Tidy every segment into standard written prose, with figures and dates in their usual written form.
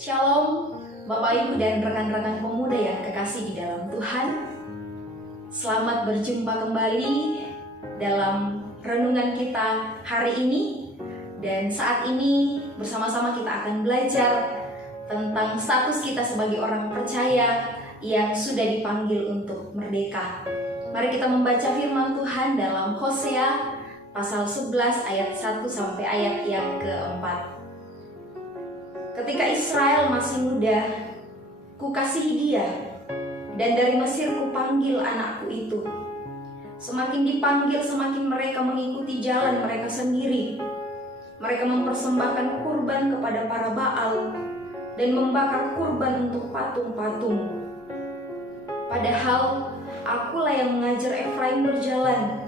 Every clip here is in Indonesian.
Shalom, Bapak Ibu dan rekan-rekan pemuda yang kekasih di dalam Tuhan. Selamat berjumpa kembali dalam renungan kita hari ini. Dan saat ini bersama-sama kita akan belajar tentang status kita sebagai orang percaya yang sudah dipanggil untuk merdeka. Mari kita membaca firman Tuhan dalam Hosea pasal 11 ayat 1 sampai ayat yang keempat. Ketika Israel masih muda, kukasihi dia, dan dari Mesir kupanggil anakku itu. Semakin dipanggil, semakin mereka mengikuti jalan mereka sendiri. Mereka mempersembahkan kurban kepada para Baal dan membakar kurban untuk patung-patung. Padahal akulah yang mengajar Efraim berjalan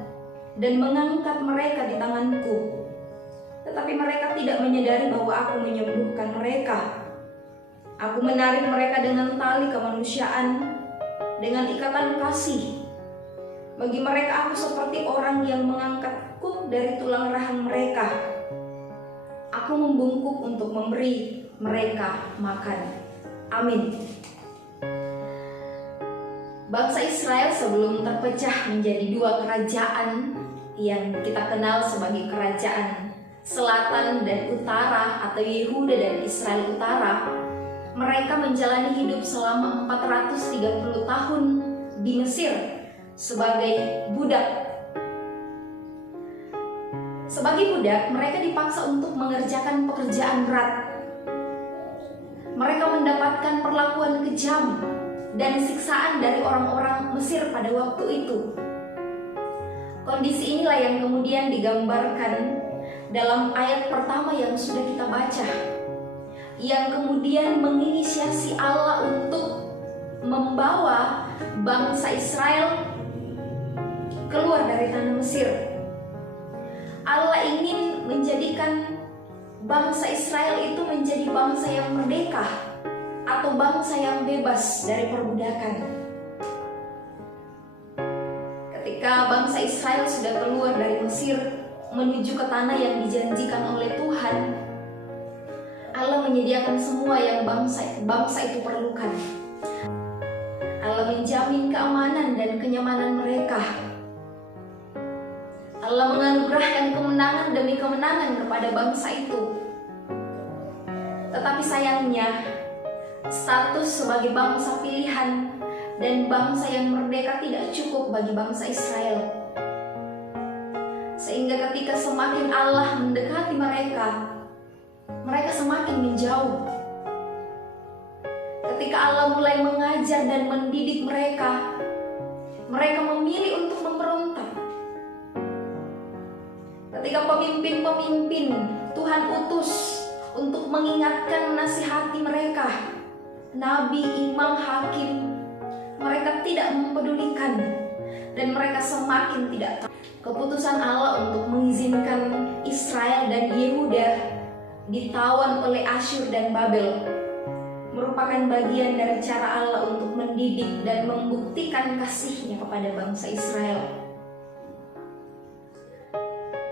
dan mengangkat mereka di tanganku. Tetapi mereka tidak menyadari bahwa aku menyembuhkan mereka. Aku menarik mereka dengan tali kemanusiaan, dengan ikatan kasih. Bagi mereka aku seperti orang yang mengangkat kuk dari tulang rahang mereka. Aku membungkuk untuk memberi mereka makan. Amin. Bangsa Israel sebelum terpecah menjadi dua kerajaan yang kita kenal sebagai kerajaan Selatan dan Utara atau Yehuda dan Israel Utara, mereka menjalani hidup selama 430 tahun di Mesir sebagai budak. Sebagai budak, mereka dipaksa untuk mengerjakan pekerjaan berat. Mereka mendapatkan perlakuan kejam dan siksaan dari orang-orang Mesir pada waktu itu. Kondisi inilah yang kemudian digambarkan dalam ayat pertama yang sudah kita baca, yang kemudian menginisiasi Allah untuk membawa bangsa Israel keluar dari tanah Mesir. Allah ingin menjadikan bangsa Israel itu menjadi bangsa yang merdeka atau bangsa yang bebas dari perbudakan. Ketika bangsa Israel sudah keluar dari Mesir menuju ke tanah yang dijanjikan oleh Tuhan, Allah menyediakan semua yang bangsa itu perlukan. Allah menjamin keamanan dan kenyamanan mereka. Allah menganugerahkan kemenangan demi kemenangan kepada bangsa itu. Tetapi sayangnya, status sebagai bangsa pilihan dan bangsa yang merdeka tidak cukup bagi bangsa Israel. Sehingga ketika semakin Allah mendekati mereka, mereka semakin menjauh. Ketika Allah mulai mengajar dan mendidik mereka, mereka memilih untuk memberontak. Ketika pemimpin-pemimpin Tuhan utus untuk mengingatkan, menasihati mereka, nabi, imam, hakim, mereka tidak mempedulikan dan mereka semakin tidak tahu. Keputusan Allah untuk mengizinkan Israel dan Yehuda ditawan oleh Asyur dan Babel merupakan bagian dari cara Allah untuk mendidik dan membuktikan kasih-Nya kepada bangsa Israel.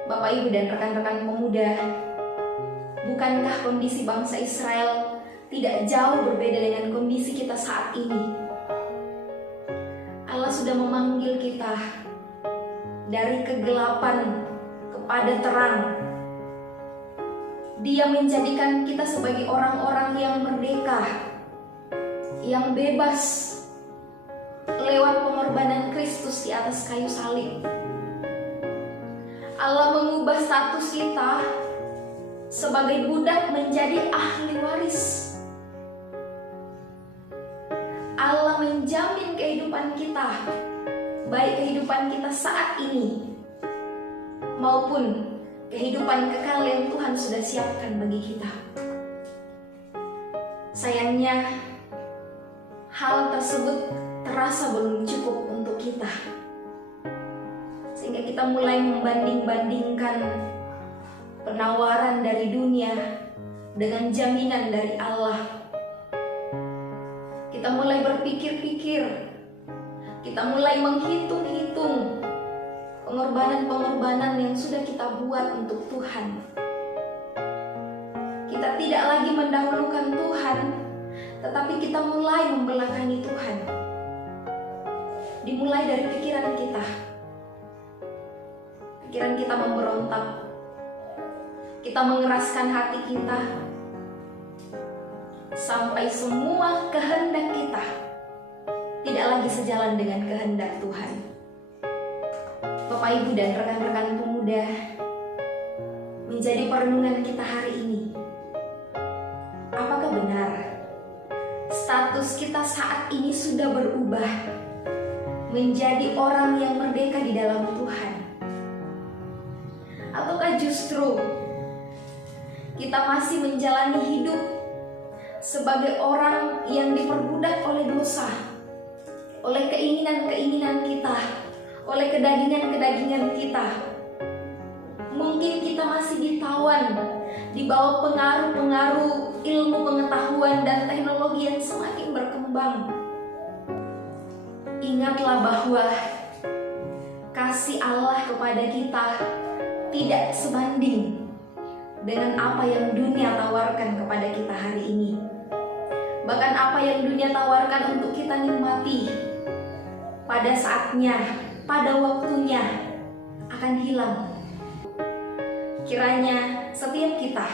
Bapak, Ibu, dan rekan-rekan pemuda, bukankah kondisi bangsa Israel tidak jauh berbeda dengan kondisi kita saat ini? Allah sudah memanggil kita dari kegelapan kepada terang. Dia menjadikan kita sebagai orang-orang yang merdeka, yang bebas lewat pengorbanan Kristus di atas kayu salib. Allah mengubah status kita sebagai budak menjadi ahli waris. Allah menjamin kehidupan kita, baik kehidupan kita saat ini maupun kehidupan kekal yang Tuhan sudah siapkan bagi kita. Sayangnya, hal tersebut terasa belum cukup untuk kita, sehingga kita mulai membanding-bandingkan penawaran dari dunia dengan jaminan dari Allah. Kita mulai berpikir-pikir, kita mulai menghitung-hitung pengorbanan-pengorbanan yang sudah kita buat untuk Tuhan. Kita Kita tidak lagi mendahulukan Tuhan, tetapi kita mulai membelakangi Tuhan. Dimulai dari pikiran kita. Pikiran kita memberontak. Kita mengeraskan hati kita. Sampai semua kehendak kita tidak lagi sejalan dengan kehendak Tuhan. Bapak, Ibu, dan rekan-rekan pemuda, menjadi perenungan kita hari ini. Apakah benar status kita saat ini sudah berubah menjadi orang yang merdeka di dalam Tuhan? Ataukah justru kita masih menjalani hidup sebagai orang yang diperbudak oleh dosa, oleh keinginan-keinginan kita, oleh kedagingan-kedagingan kita? Mungkin kita masih ditawan di bawah pengaruh-pengaruh ilmu pengetahuan dan teknologi yang semakin berkembang. Ingatlah bahwa kasih Allah kepada kita tidak sebanding dengan apa yang dunia tawarkan kepada kita hari ini. Bahkan apa yang dunia tawarkan untuk kita nikmati, pada saatnya, pada waktunya akan hilang. Kiranya setiap kita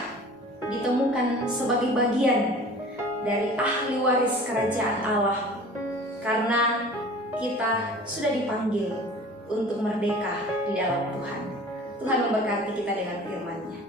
ditemukan sebagai bagian dari ahli waris kerajaan Allah, karena kita sudah dipanggil untuk merdeka di dalam Tuhan. Tuhan memberkati kita dengan firman-Nya.